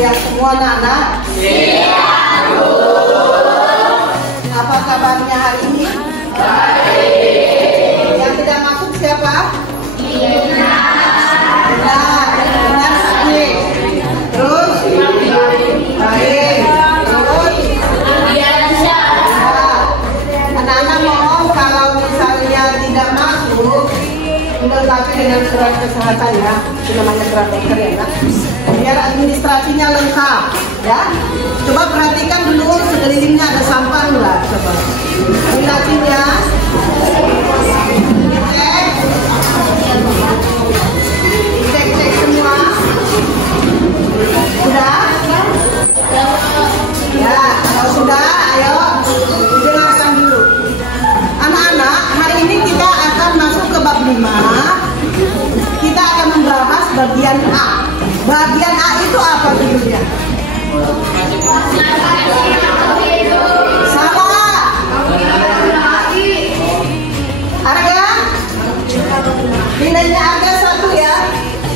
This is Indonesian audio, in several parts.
Siap semua anak-anak? Siap, Bu. Apa kabarnya hari ini? Baik. Yang tidak masuk siapa? Ina. Benar, dengan gue. Terus? Baik. Terus? Biasa. Anak-anak mohon kalau misalnya tidak masuk, dilengkapi dengan surat kesehatan ya, itu namanya surat dokter ya, nak. Biar administrasinya lengkap ya. Coba perhatikan dulu sekelilingnya ada sampah enggak, coba. Lihatinnya. Cek semua. Sudah? Ya, kalau sudah, ayo dijelaskan dulu. Anak-anak, hari ini kita akan masuk ke bab 5. Kita akan membahas bagian A. Bagian A itu apa judulnya? Salah. Harga? Nilainya harga 1 ya.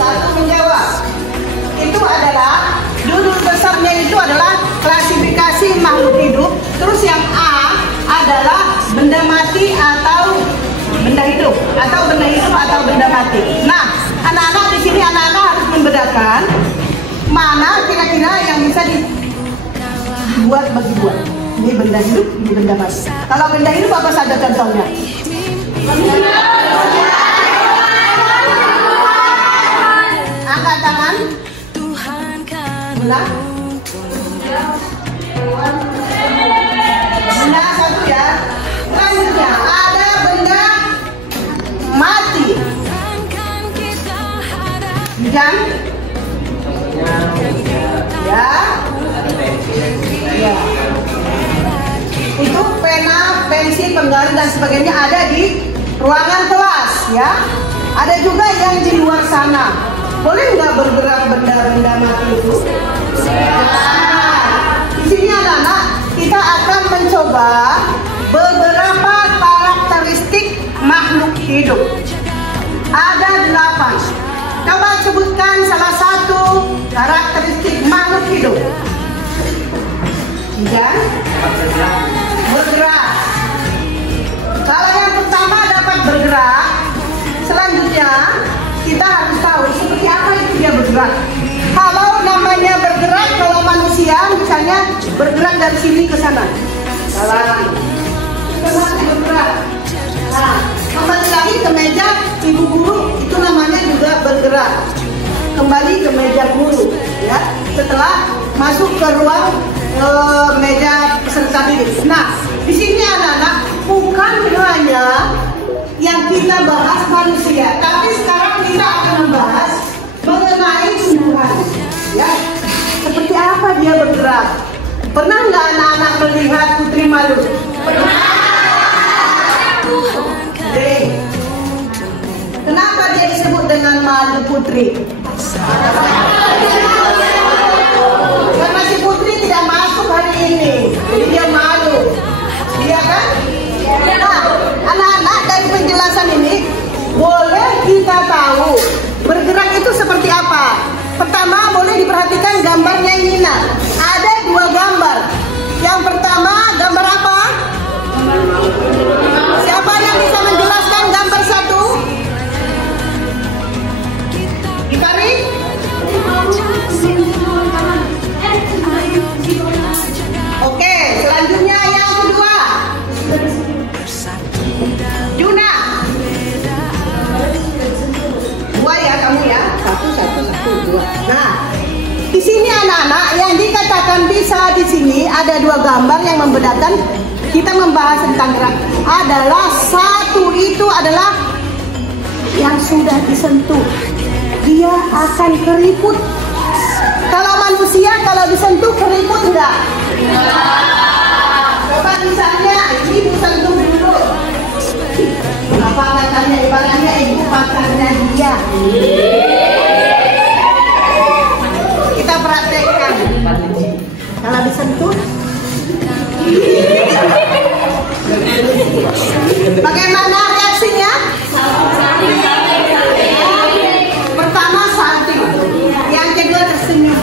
1 menjawab. Itu adalah judul besarnya itu adalah klasifikasi makhluk hidup. Terus yang A adalah benda mati atau benda hidup atau benda hidup atau benda mati. Nah, anak-anak di sini anak-anak harus membedakan mana kira-kira yang bisa dibuat bagi dua. Ini benda hidup, ini benda mati. Kalau benda hidup apa saja contohnya? Angkat tangan. Benar? Benda 1 ya. Selanjutnya ada benda mati. Jam? Ya. Ya. Itu pena, pensil, penggaris dan sebagainya ada di ruangan kelas ya. Ada juga yang di luar sana. Boleh nggak bergerak benda-benda mati itu? Nah, di sini anak-anak kita akan mencoba beberapa karakteristik makhluk hidup. Ada 8. Coba sebutkan salah satu karakteristik makhluk hidup. Ya, bergerak. Kalau yang pertama dapat bergerak, selanjutnya kita harus tahu seperti apa itu dia bergerak. Kalau namanya bergerak, kalau manusia misalnya bergerak dari sini ke sana, jalan, bergerak. Nah, kembali lagi ke meja ibu guru, itu namanya juga bergerak. Kembali ke meja guru, ya. Setelah masuk ke ruang meja peserta didik. Nah, di sini anak-anak bukan hanya yang kita bahas manusia, tapi sekarang kita akan membahas mengenai tumbuhan. Ya, seperti apa dia bergerak? Pernah nggak anak-anak melihat putri malu? Pernah. Kenapa dia disebut dengan malu putri? Karena si putri tidak masuk hari ini, jadi dia malu. Iya kan? Nah, anak-anak dari penjelasan ini boleh kita tahu bergerak itu seperti apa. Pertama, boleh diperhatikan gambarnya ini. Nah, ada 2 gambar. Yang pertama, gambar apa? Siapa yang bisa menjelaskan gambar 1? Ditarik. Oke, selanjutnya yang kedua. Juna. 2 ya kamu ya. 1, 2. Nah, di sini anak-anak yang dikatakan bisa di sini ada 2 gambar yang membedakan. Kita membahas tentang gerak. Adalah 1 itu adalah yang sudah disentuh, dia akan keriput. Kalau manusia kalau disentuh keriput enggak? Coba misalnya ibu sentuh dulu. Apa katanya ibaratnya ibu pacarnya dia. Kita praktekkan. Kalau disentuh bagaimana reaksinya? Pertama salting, yang kedua tersenyum.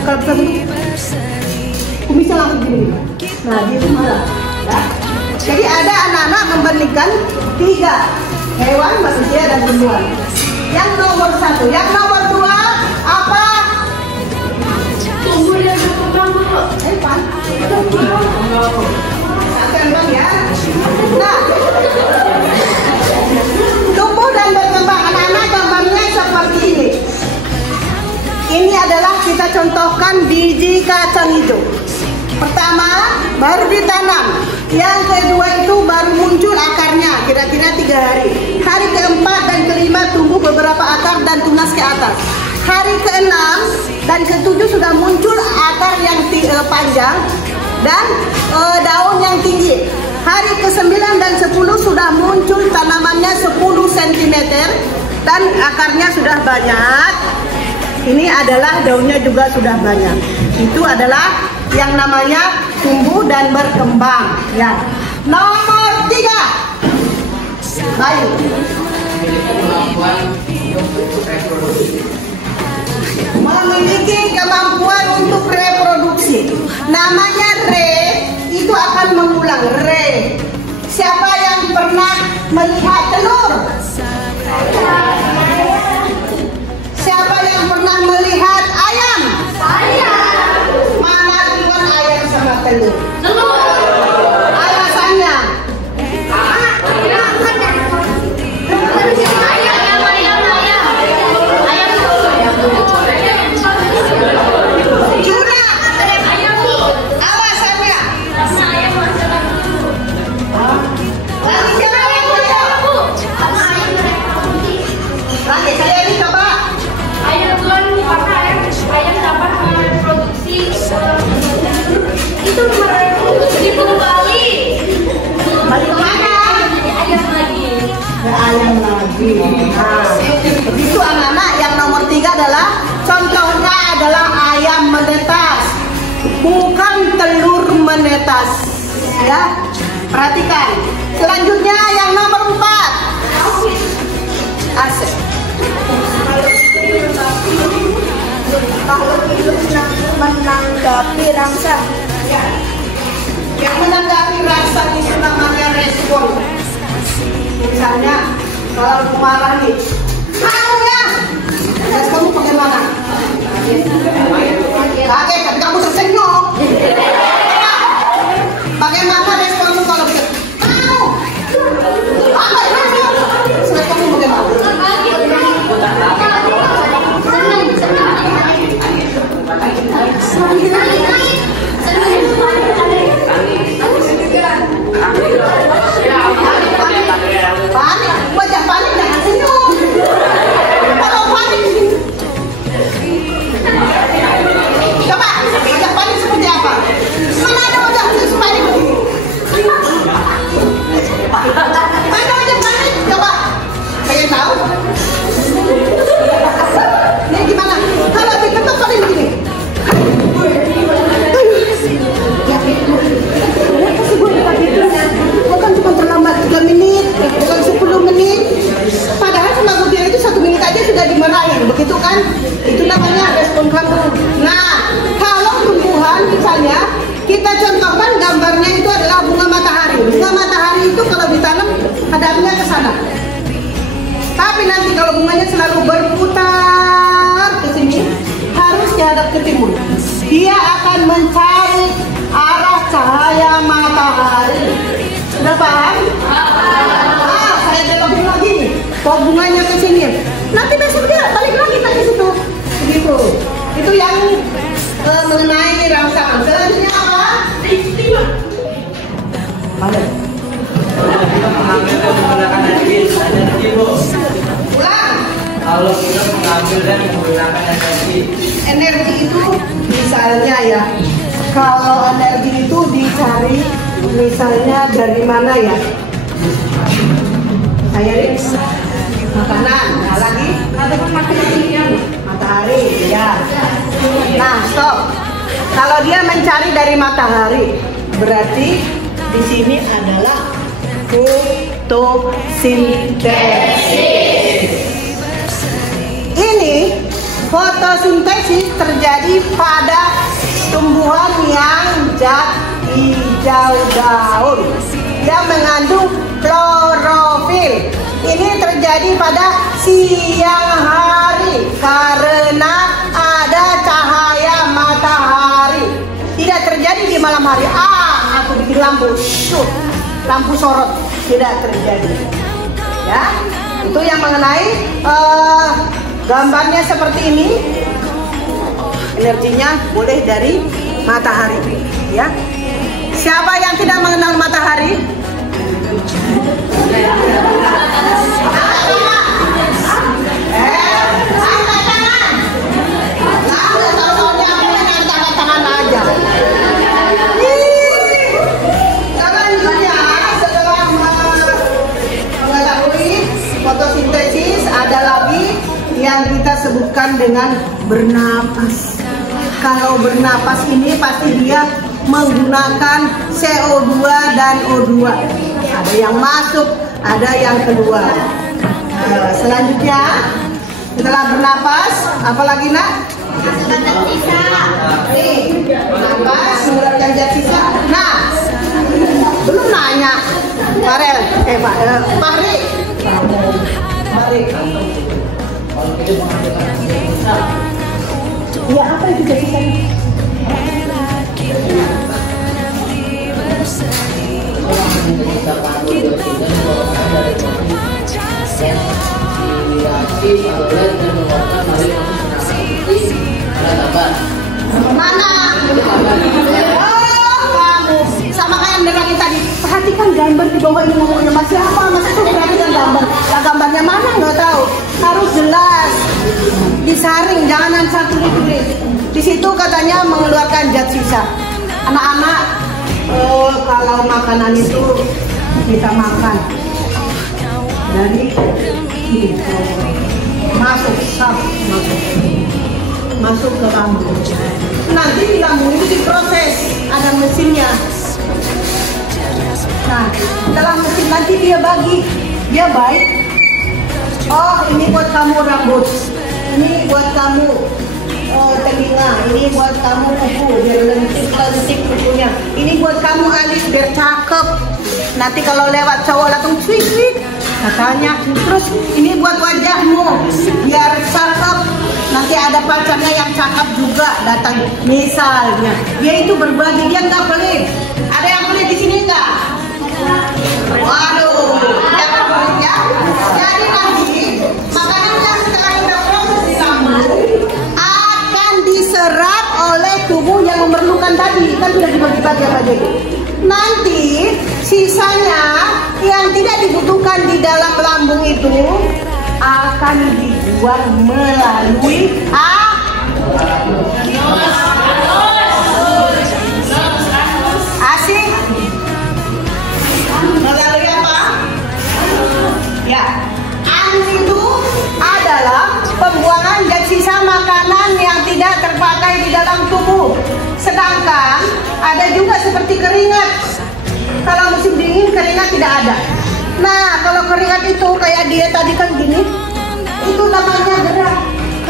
Kalau bisa duduk, kumisnya langsung gini. Nah, dia itu marah. Ya. Jadi ada anak-anak membandingkan 3 hewan, manusia, dan tumbuhan. Yang nomor 1, yang nomor 2 apa? Tumbuh dan berkembang, Bu. Pan. Kembang ya. Nah, tumbuh dan berkembang. Anak-anak gambarnya seperti ini. Ini adalah kita contohkan biji kacang hijau. Pertama, baru ditanam. Yang kedua itu baru muncul akarnya, kira-kira 3 hari. Hari keempat dan kelima tumbuh beberapa akar dan tunas ke atas. Hari ke-6 dan ke-7 sudah muncul akar yang panjang dan daun yang tinggi. Hari ke-9 dan 10 sudah muncul tanamannya 10 cm dan akarnya sudah banyak. Ini adalah daunnya juga sudah banyak. Itu adalah yang namanya tumbuh dan berkembang. Ya. Nomor 3. Bayu. Memiliki kemampuan untuk reproduksi. Namanya re, itu akan mengulang. Re. Siapa yang pernah melihat telur? Siapa yang pernah melihat ayam? Saya. Mana duluan ayam sama telur? Telur. Alasannya? Juna. Alasannya? Lagi siapa yang jawab? Lagi saya ini coba. Ayam tuan karena ayam dapat mereproduksi itu mereproduksi 10 kali. Balik mana? Ayam lagi. Ya, ayam lagi. Nah, itu anak-anak yang nomor 3 adalah contohnya adalah ayam menetas, bukan telur menetas. Ya, perhatikan. Selanjutnya yang nomor 4. Asik. Menanggapi rangsang. Ya. Yang menanggapi rasa itu namanya respon. Misalnya kalau marah nih, kamu ya, responmu bagaimana? Kaget, tapi kamu tersenyum. Bagaimana responmu kalau bisa? Kamu, apa kamu? Responmu bagaimana? Panik, wajah panik jangan senyum. Kalau panik, coba wajah panik seperti apa? Mana ada wajah panik begini? Mana wajah panik? Coba, pengen tahu? Ini gimana? Kalau diketuk paling begini. Bukan cuma terlambat 3 menit, bukan 10 menit. Padahal sama dia itu 1 menit aja sudah dimarahin, begitu kan? Itu namanya respon kamu. Nah, kalau tumbuhan misalnya kita contohkan gambarnya itu adalah bunga matahari. Bunga matahari itu kalau ditanam hadapnya ke sana. Tapi nanti kalau bunganya selalu berputar ke sini, harus dihadap ke timur. Dia akan mencari arah cahaya matahari. Sudah paham? Saya belokin lagi. Kok bunganya ke sini? Nanti besok dia balik lagi ke situ. Begitu. Itu yang mengenai rangsangan. Selanjutnya apa? Mana? Kita mengambil dan menggunakan energi Ulang. kalau kita mengambil dan menggunakan Energi itu misalnya ya, kalau energi itu dicari misalnya dari mana ya? Saya lihat makanan, nah lagi matahari ya. Nah stop. Kalau dia mencari dari matahari, berarti di sini adalah fotosintesis. Ini Fotosintesis terjadi pada tumbuhan yang hijau daun yang mengandung klorofil. Ini terjadi pada siang hari karena ada cahaya matahari. Tidak terjadi di malam hari. Aku bikin lampu, lampu sorot, tidak terjadi. Ya, itu yang mengenai gambarnya seperti ini. Energinya boleh dari matahari, ya. Siapa yang tidak mengenal matahari? Fotosintesis ada lagi yang kita sebutkan dengan bernapas. Kalau bernapas ini pasti dia menggunakan CO2 dan O2. Ada yang masuk, ada yang keluar. Selanjutnya setelah bernapas, apalagi nak? Nih, bernapas mengeluarkan zat sisa. Nah, belum nanya, Farel, Fahri. Ya, apa itu zat sisanya? Mana? Kamu sama kayak yang nerangin tadi. Perhatikan gambar di bawah ini ngomongnya masih apa? Masa tuh perhatikan gambar. Lah gambarnya mana nggak tahu. Harus jelas. Disaring, jangan satu tulis. Di situ katanya mengeluarkan zat sisa. Anak-anak, kalau makanan itu kita makan dari masuk ke lambung. Nanti di lambung itu diproses, ada mesinnya. Nah, dalam mesin nanti dia bagi, dia baik. Oh, ini buat kamu rambut, ini buat kamu telinga, ini buat kamu kuku biar lentik kukunya, ini buat kamu alis biar cakep. Nanti kalau lewat cowok langsung cuik katanya. Terus ini buat wajahmu biar cakep. Nanti ada pacarnya yang cakep juga datang. Misalnya dia itu berbagi, dia nggak pelit. Ada yang pelit di sini nggak? Waduh, jangan pelit ya. Jadi nanti makanan yang setelah kita proses di lambung akan diserap oleh tubuh yang memerlukan tadi. Kan sudah dibagi-bagi apa jadi. Nanti sisanya yang tidak dibutuhkan di dalam lambung itu akan dibuang melalui asik. Melalui apa? Ya, anus itu adalah pembuangan zat sisa makanan yang tidak terpakai di dalam tubuh. Sedangkan ada juga seperti keringat. Kalau musim dingin keringat tidak ada. Nah, kalau keringat itu kayak dia tadi kan gini, itu namanya gerak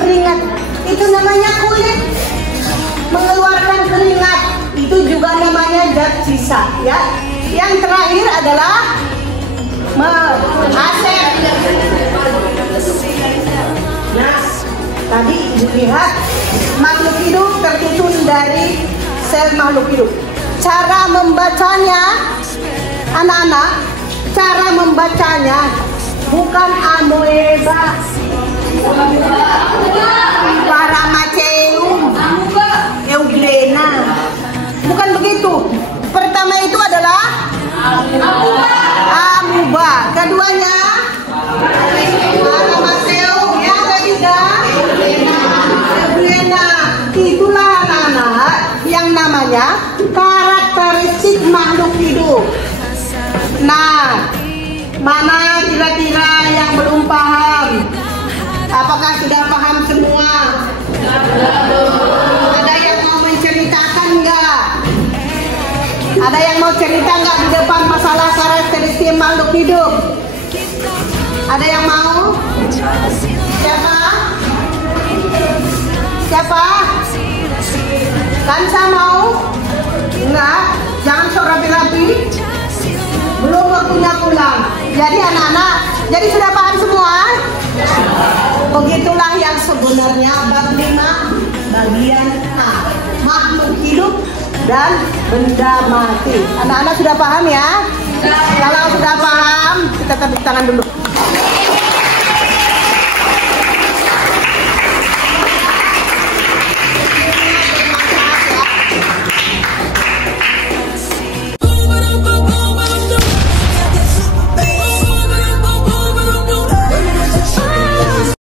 keringat. Itu namanya kulit mengeluarkan keringat. Itu juga namanya zat sisa, ya. Yang terakhir adalah asep. Nah, tadi dilihat makhluk hidup tersusun dari sel makhluk hidup. Cara membacanya, anak-anak, cara membacanya bukan amoeba, Paramaceum, Euglena, bukan begitu. Pertama itu adalah amuba, keduanya Paramaceum, yang ketiga Euglena. Itulah anak-anak yang namanya karakteristik makhluk hidup. Nah, mana kira-kira yang belum paham? Apakah sudah paham semua? Ada yang mau menceritakan nggak? Ada yang mau cerita nggak di depan masalah karakteristik makhluk hidup? Ada yang mau? Siapa? Siapa? Kansa mau? Enggak. Jangan sok rapi-rapi. Belum waktunya pulang. Jadi anak-anak, jadi sudah paham semua? Begitulah yang sebenarnya bab 5 bagian A, makhluk hidup dan benda mati. Anak-anak sudah paham ya? Kalau sudah paham, kita tepuk tangan dulu.